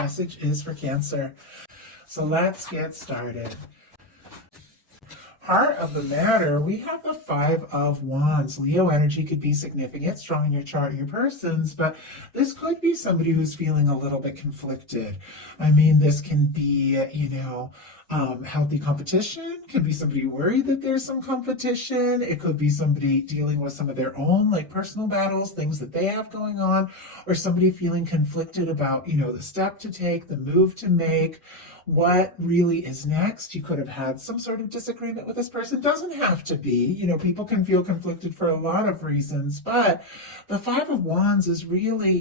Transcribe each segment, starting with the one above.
message is for Cancer. So let's get started. Heart of the matter, we have the Five of Wands. Leo energy could be significant, strong in your chart, your persons, but this could be somebody who's feeling a little bit conflicted. I mean, this can be, healthy competition. Could be somebody worried that there's some competition. It could be somebody dealing with some of their own like personal battles, things that they have going on, or somebody feeling conflicted about, the step to take, the move to make, what really is next. You could have had some sort of disagreement with this person. Doesn't have to be, people can feel conflicted for a lot of reasons, but the Five of Wands is really,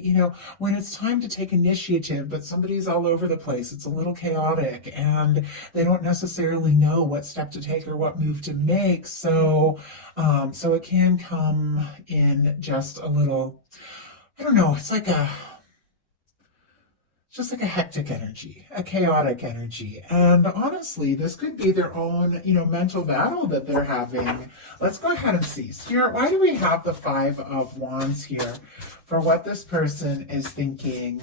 when it's time to take initiative, but somebody's all over the place. It's a little chaotic and they don't necessarily know what step to take or what move to make. So it can come in just a little, I don't know, it's just like a hectic energy, a chaotic energy. And honestly, this could be their own, mental battle that they're having. Let's go ahead and see. Spirit, why do we have the Five of Wands here for what this person is thinking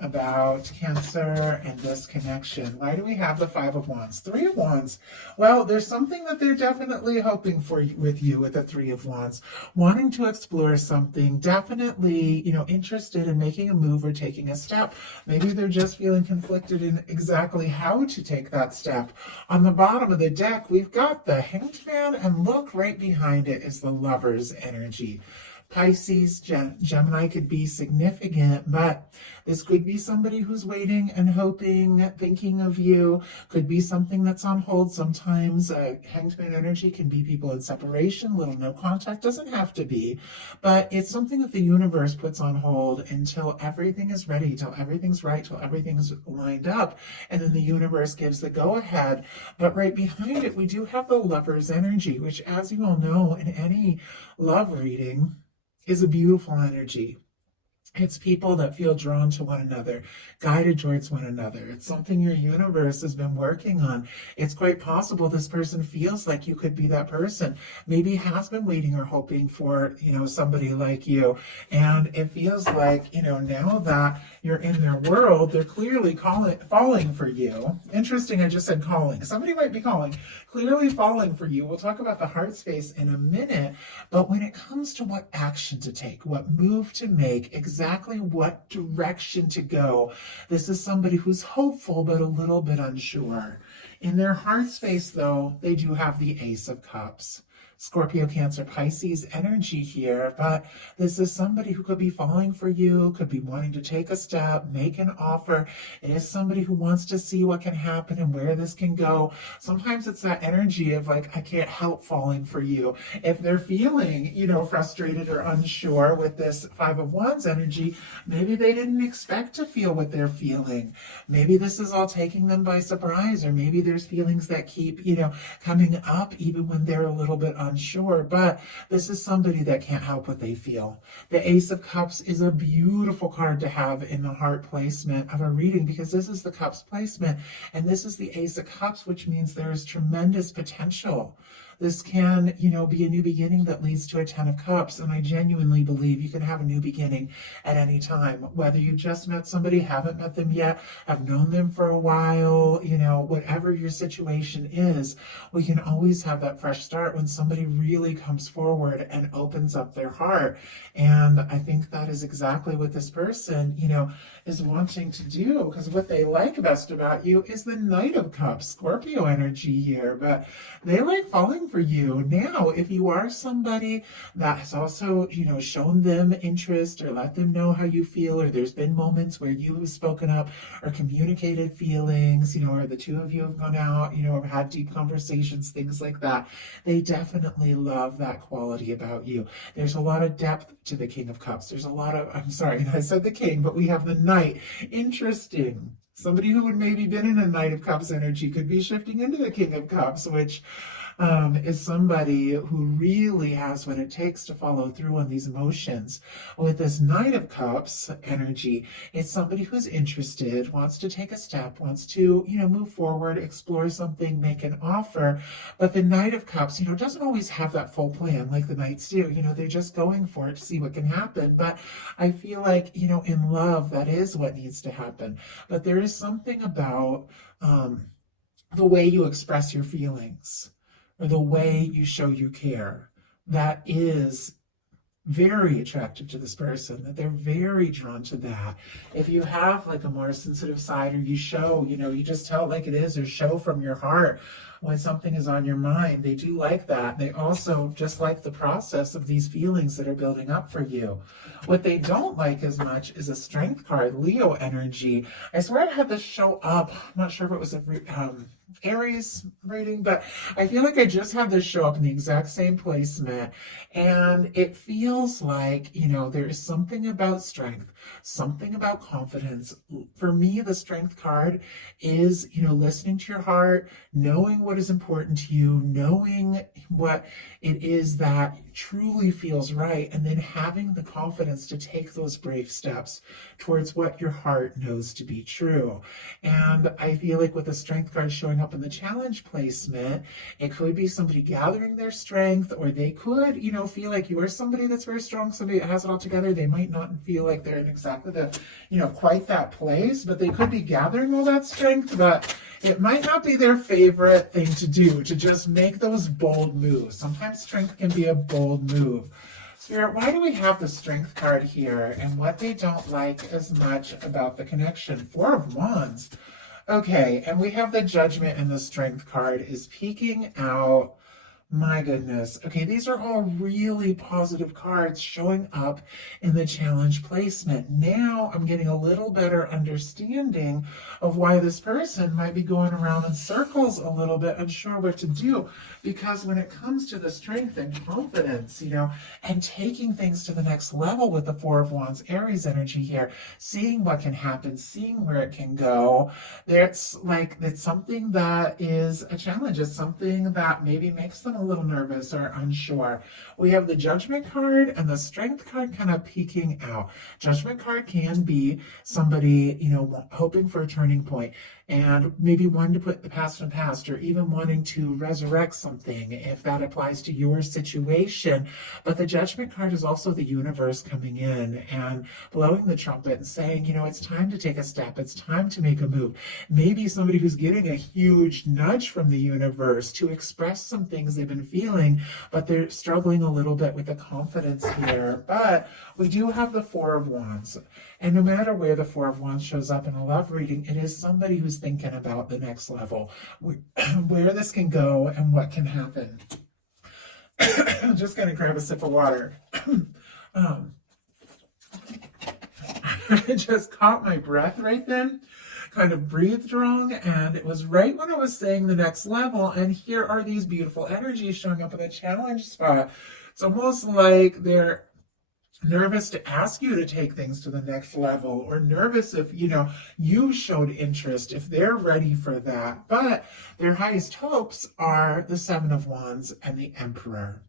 about Cancer and this connection? Why do we have the Five of Wands? Three of Wands. Well, there's something that they're definitely hoping for with you with the Three of Wands. Wanting to explore something, definitely, interested in making a move or taking a step. Maybe they're just feeling conflicted in exactly how to take that step. On the bottom of the deck, we've got the Hanged Man, and look, right behind it is the Lover's energy. Pisces, Gemini could be significant, but this could be somebody who's waiting and hoping, thinking of you. Could be something that's on hold. Sometimes Hanged Man energy can be people in separation, little no contact. Doesn't have to be, but it's something that the universe puts on hold until everything is ready, till everything's right, till everything's lined up, and then the universe gives the go-ahead. But right behind it, we do have the Lover's energy, which, as you all know, in any love reading, is a beautiful energy. It's people that feel drawn to one another, guided towards one another. It's something your universe has been working on. It's quite possible this person feels like you could be that person. Maybe has been waiting or hoping for, somebody like you. And it feels like, now that you're in their world, they're clearly falling for you. Interesting, I just said calling. Somebody might be calling, clearly falling for you. We'll talk about the heart space in a minute. But when it comes to what action to take, what move to make, exactly what direction to go, this is somebody who's hopeful but a little bit unsure. In their heart space, though, they do have the Ace of Cups. Scorpio, Cancer, Pisces energy here, but this is somebody who could be falling for you, could be wanting to take a step, make an offer. It is somebody who wants to see what can happen and where this can go. Sometimes it's that energy of like, I can't help falling for you. If they're feeling, frustrated or unsure with this Five of Wands energy, maybe they didn't expect to feel what they're feeling. Maybe this is all taking them by surprise, or maybe there's feelings that keep, coming up even when they're a little bit unsure. But this is somebody that can't help what they feel. The Ace of Cups is a beautiful card to have in the heart placement of a reading, because this is the Cups placement and this is the Ace of Cups, which means there is tremendous potential. This can, be a new beginning that leads to a Ten of Cups. And I genuinely believe you can have a new beginning at any time, whether you just met somebody, haven't met them yet, have known them for a while, whatever your situation is, we can always have that fresh start when somebody really comes forward and opens up their heart. And I think that is exactly what this person, is wanting to do, because what they like best about you is the Knight of Cups, Scorpio energy here, but they like falling for you. Now, if you are somebody that has also, shown them interest or let them know how you feel, or there's been moments where you have spoken up or communicated feelings, or the two of you have gone out, have had deep conversations, things like that, they definitely love that quality about you. There's a lot of depth to the King of Cups. There's a lot of, I'm sorry, I said the King, but we have the Knight. Interesting. Somebody who had maybe been in a Knight of Cups energy could be shifting into the King of Cups, which is somebody who really has what it takes to follow through on these emotions. With this Knight of Cups energy, it's somebody who's interested, wants to take a step, wants to, move forward, explore something, make an offer. But the Knight of Cups, doesn't always have that full plan like the Knights do. They're just going for it to see what can happen. But I feel like, in love, that is what needs to happen. But there is something about the way you express your feelings or the way you show you care that is very attractive to this person, that they're very drawn to that. If you have like a more sensitive side, or you show, you just tell it like it is, or show from your heart when something is on your mind, they do like that. They also just like the process of these feelings that are building up for you. What they don't like as much is a Strength card, Leo energy. I swear I had this show up. I'm not sure if it was a Aries reading, but I feel like I just had this show up in the exact same placement. And it feels like, there is something about strength, something about confidence. For me, the Strength card is, listening to your heart, knowing what is important to you, knowing what it is that truly feels right, and then having the confidence to take those brave steps towards what your heart knows to be true. And I feel like with the Strength card showing up in the challenge placement, it could be somebody gathering their strength, or they could, feel like you are somebody that's very strong, somebody that has it all together. They might not feel like they're in exactly the, quite that place, but they could be gathering all that strength. But it might not be their favorite thing to do, to just make those bold moves. Sometimes strength can be a bold move. Spirit, why do we have the Strength card here, and what they don't like as much about the connection? Four of Wands. Okay, and we have the Judgment, and the Strength card is peeking out. My goodness. Okay, these are all really positive cards showing up in the challenge placement. Now I'm getting a little better understanding of why this person might be going around in circles a little bit, unsure what to do. Because when it comes to the strength and confidence, and taking things to the next level with the Four of Wands, Aries energy here, seeing what can happen, seeing where it can go, it's something that is a challenge. It's something that maybe makes them a little nervous or unsure. We have the Judgment card and the Strength card kind of peeking out. Judgment card can be somebody, hoping for a turning point, and maybe wanting to put the past in the past, or even wanting to resurrect something if that applies to your situation. But the Judgment card is also the universe coming in and blowing the trumpet and saying, it's time to take a step. It's time to make a move. Maybe somebody who's getting a huge nudge from the universe to express some things they've been feeling, but they're struggling a little bit with the confidence here. But we do have the Four of Wands. And no matter where the Four of Wands shows up in a love reading, it is somebody who's thinking about the next level, where this can go and what can happen. I'm just going to grab a sip of water. I just caught my breath right then, kind of breathed wrong, and it was right when I was saying the next level, and here are these beautiful energies showing up in the challenge spot. It's almost like they're nervous to ask you to take things to the next level, or nervous if you showed interest, if they're ready for that. But their highest hopes are the Seven of Wands and the Emperor.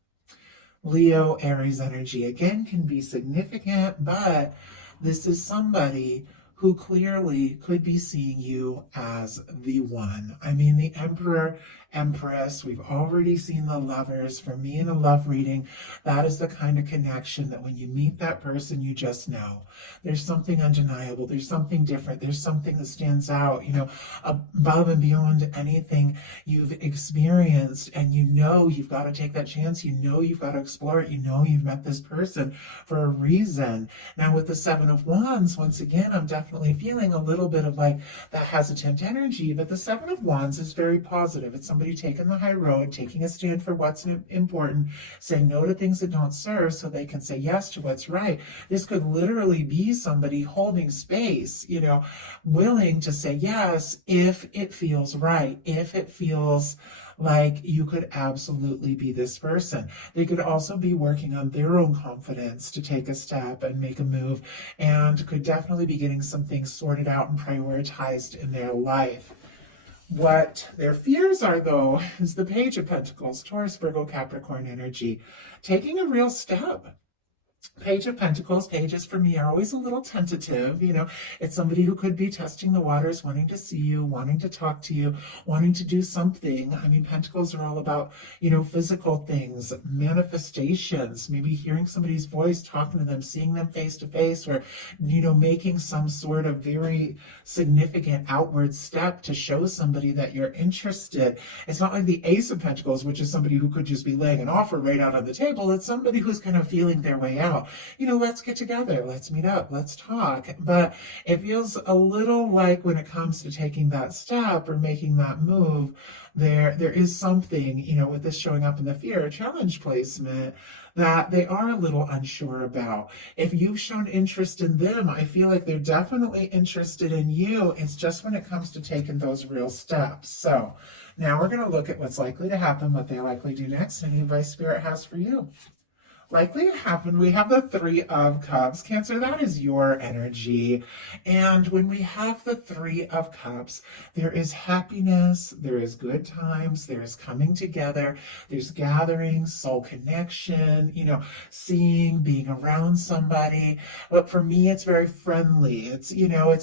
Leo, Aries energy again can be significant, but this is somebody who clearly could be seeing you as the one. I mean, the Emperor, Empress, we've already seen the Lovers. For me in a love reading, that is the kind of connection that when you meet that person, you just know. There's something undeniable. There's something different. There's something that stands out, above and beyond anything you've experienced. And you've got to take that chance. You've got to explore it. You've met this person for a reason. Now with the Seven of Wands, once again, I'm definitely feeling a little bit of like that hesitant energy, but the Seven of Wands is very positive. It's somebody taking the high road, taking a stand for what's important, saying no to things that don't serve so they can say yes to what's right. This could literally be somebody holding space, willing to say yes if it feels right, if it feels like you could absolutely be this person. They could also be working on their own confidence to take a step and make a move, and could definitely be getting some things sorted out and prioritized in their life. What their fears are, though, is the Page of Pentacles, Taurus, Virgo, Capricorn energy, taking a real step. Page of Pentacles, pages for me are always a little tentative. It's somebody who could be testing the waters, wanting to see you, wanting to talk to you, wanting to do something. I mean, Pentacles are all about, physical things, manifestations, maybe hearing somebody's voice, talking to them, seeing them face to face, or, making some sort of very significant outward step to show somebody that you're interested. It's not like the Ace of Pentacles, which is somebody who could just be laying an offer right out on the table. It's somebody who's kind of feeling their way out. Let's get together, let's meet up, let's talk. But it feels a little like when it comes to taking that step or making that move, there is something, with this showing up in the fear challenge placement, that they are a little unsure about. If you've shown interest in them, I feel like they're definitely interested in you. It's just when it comes to taking those real steps. So now we're going to look at what's likely to happen, what they likely do next, and the advice Spirit has for you. Likely to happen, we have the Three of Cups. Cancer, that is your energy. And when we have the Three of Cups, there is happiness, there is good times, there is coming together, there's gathering, soul connection, seeing, being around somebody. But for me, it's very friendly. It's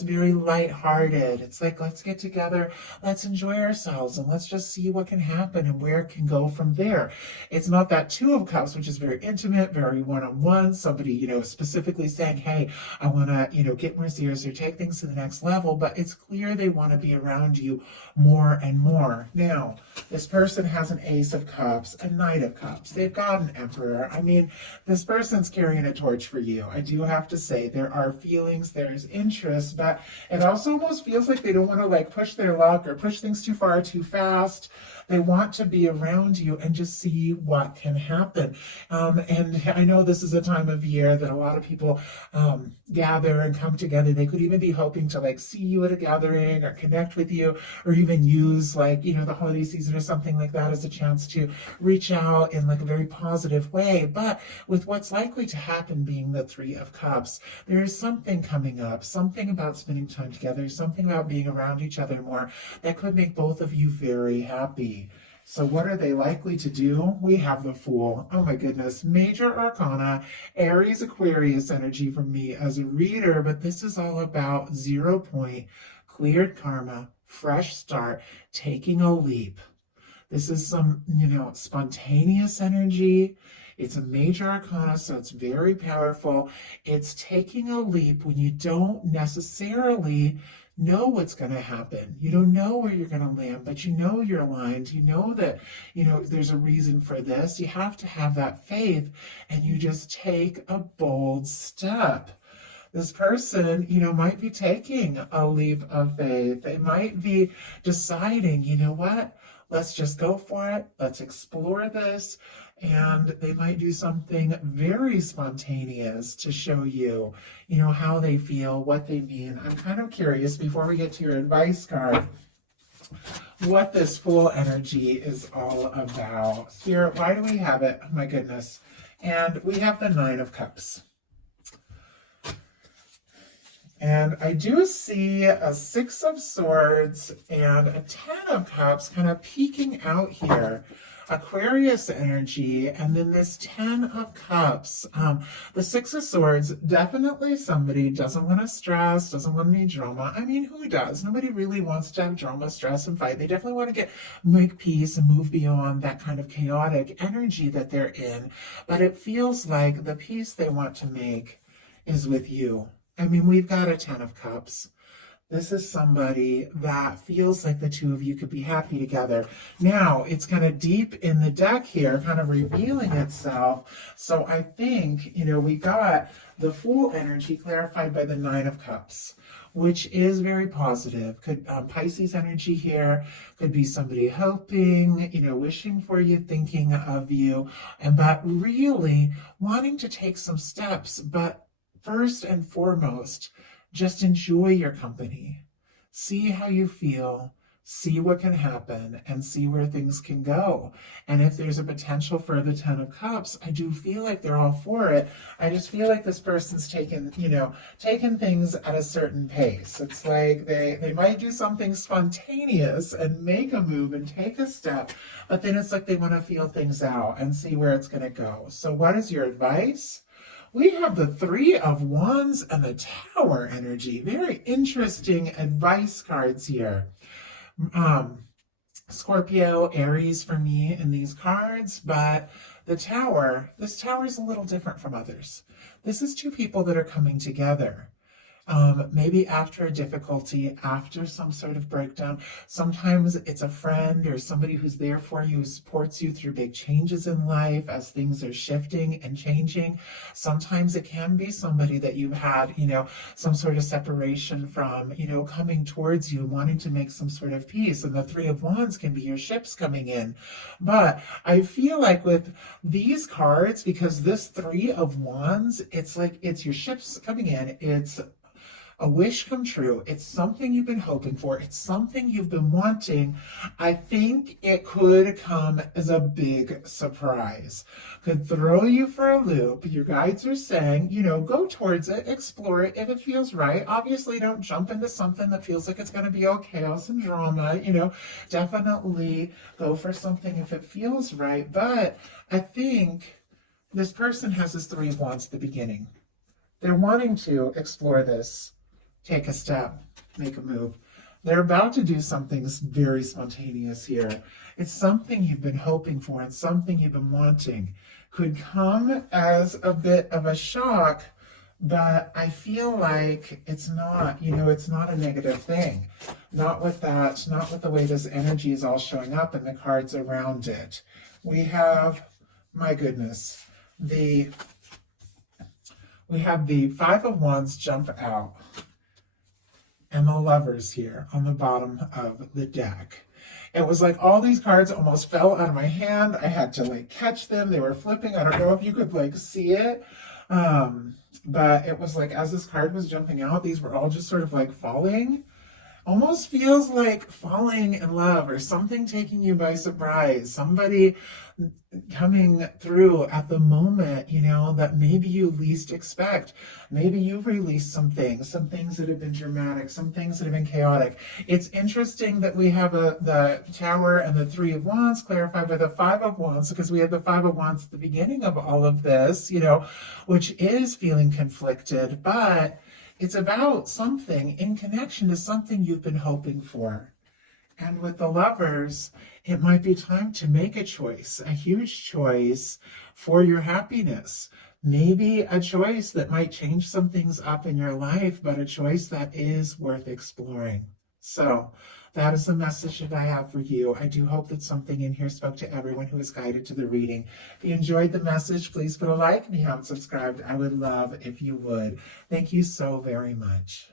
very lighthearted. It's like, let's get together, let's enjoy ourselves, and let's just see what can happen and where it can go from there. It's not that Two of Cups, which is very intimate, very one-on-one, somebody, specifically saying, hey, I want to, get more serious or take things to the next level, but it's clear they want to be around you more and more. Now, this person has an Ace of Cups, a Knight of Cups. They've got an Emperor. I mean, this person's carrying a torch for you. I do have to say, there are feelings, there's interest, but it also almost feels like they don't want to push their luck or push things too far, too fast. They want to be around you and just see what can happen. And I know this is a time of year that a lot of people gather and come together. They could even be hoping to see you at a gathering or connect with you, or even use the holiday season or something like that as a chance to reach out in a very positive way. But with what's likely to happen being the Three of Cups, there is something coming up, something about spending time together, something about being around each other more that could make both of you very happy. So what are they likely to do? We have the Fool. Oh my goodness. Major Arcana, Aries, Aquarius energy from me as a reader, but this is all about 0 point, cleared karma, fresh start, taking a leap. This is some, spontaneous energy. It's a major arcana, so it's very powerful. It's taking a leap when you don't necessarily know what's going to happen. You don't know where you're going to land, but you're aligned. You know that, there's a reason for this. You have to have that faith, and you just take a bold step. This person, might be taking a leap of faith. They might be deciding, what? Let's just go for it. Let's explore this. And they might do something very spontaneous to show you, how they feel, what they mean. I'm kind of curious, before we get to your advice card, what this Fool energy is all about. Spirit, why do we have it? Oh my goodness. And we have the Nine of Cups. And I do see a Six of Swords and a Ten of Cups kind of peeking out here. Aquarius energy, and then this Ten of Cups. The Six of Swords, definitely somebody doesn't want to stress, doesn't want any drama. I mean, who does? Nobody really wants to have drama, stress, and fight. They definitely want to make peace and move beyond that kind of chaotic energy that they're in. But it feels like the peace they want to make is with you. I mean, we've got a Ten of Cups. This is somebody that feels like the two of you could be happy together. Now, it's kind of deep in the deck here, kind of revealing itself. So I think, we got the Fool energy clarified by the Nine of Cups, which is very positive. Could Pisces energy here, could be somebody hoping, wishing for you, thinking of you, but really wanting to take some steps. But first and foremost, just enjoy your company. See how you feel. see what can happen and see where things can go. And if there's a potential for the 10 of Cups, I do feel like they're all for it. I just feel like this person's taken things at a certain pace. It's like they might do something spontaneous and make a move and take a step, but then it's like they want to feel things out and see where it's going to go. So what is your advice? We have the Three of Wands and the Tower energy. Very interesting advice cards here. Scorpio, Aries for me in these cards, but this tower is a little different from others. This is two people that are coming together. Maybe after a difficulty, after some sort of breakdown. Sometimes it's a friend or somebody who's there for you, who supports you through big changes in life as things are shifting and changing. Sometimes it can be somebody that you've had, some sort of separation from, coming towards you, wanting to make some sort of peace. And the Three of Wands can be your ships coming in. But I feel like with these cards, because this Three of Wands, it's like it's your ships coming in. It's a wish come true. It's something you've been hoping for. It's something you've been wanting. I think it could come as a big surprise. Could throw you for a loop. Your guides are saying, go towards it, explore it if it feels right. Obviously, don't jump into something that feels like it's going to be all chaos and drama. Definitely go for something if it feels right. But I think this person has this Three of Wands at the beginning. They're wanting to explore this. Take a step, make a move. They're about to do something very spontaneous here. It's something you've been hoping for and something you've been wanting. Could come as a bit of a shock, but I feel like it's not, it's not a negative thing. Not with that, not with the way this energy is all showing up and the cards around it. We have, my goodness, we have the Five of Wands jump out. And the Lovers here on the bottom of the deck. It was like all these cards almost fell out of my hand. I had to catch them. They were flipping. I don't know if you could see it. But it was like as this card was jumping out, these were all just sort of falling. Almost feels like falling in love or something taking you by surprise. Somebody coming through at the moment, that maybe you least expect. Maybe you've released some things that have been dramatic, some things that have been chaotic. It's interesting that we have the Tower and the Three of Wands clarified by the Five of Wands, because we had the Five of Wands at the beginning of all of this, which is feeling conflicted, but it's about something in connection to something you've been hoping for. And with the Lovers, it might be time to make a choice, a huge choice for your happiness. Maybe a choice that might change some things up in your life, but a choice that is worth exploring. So that is the message that I have for you. I do hope that something in here spoke to everyone who was guided to the reading. If you enjoyed the message, please put a like. If you haven't subscribed, I would love if you would. Thank you so very much.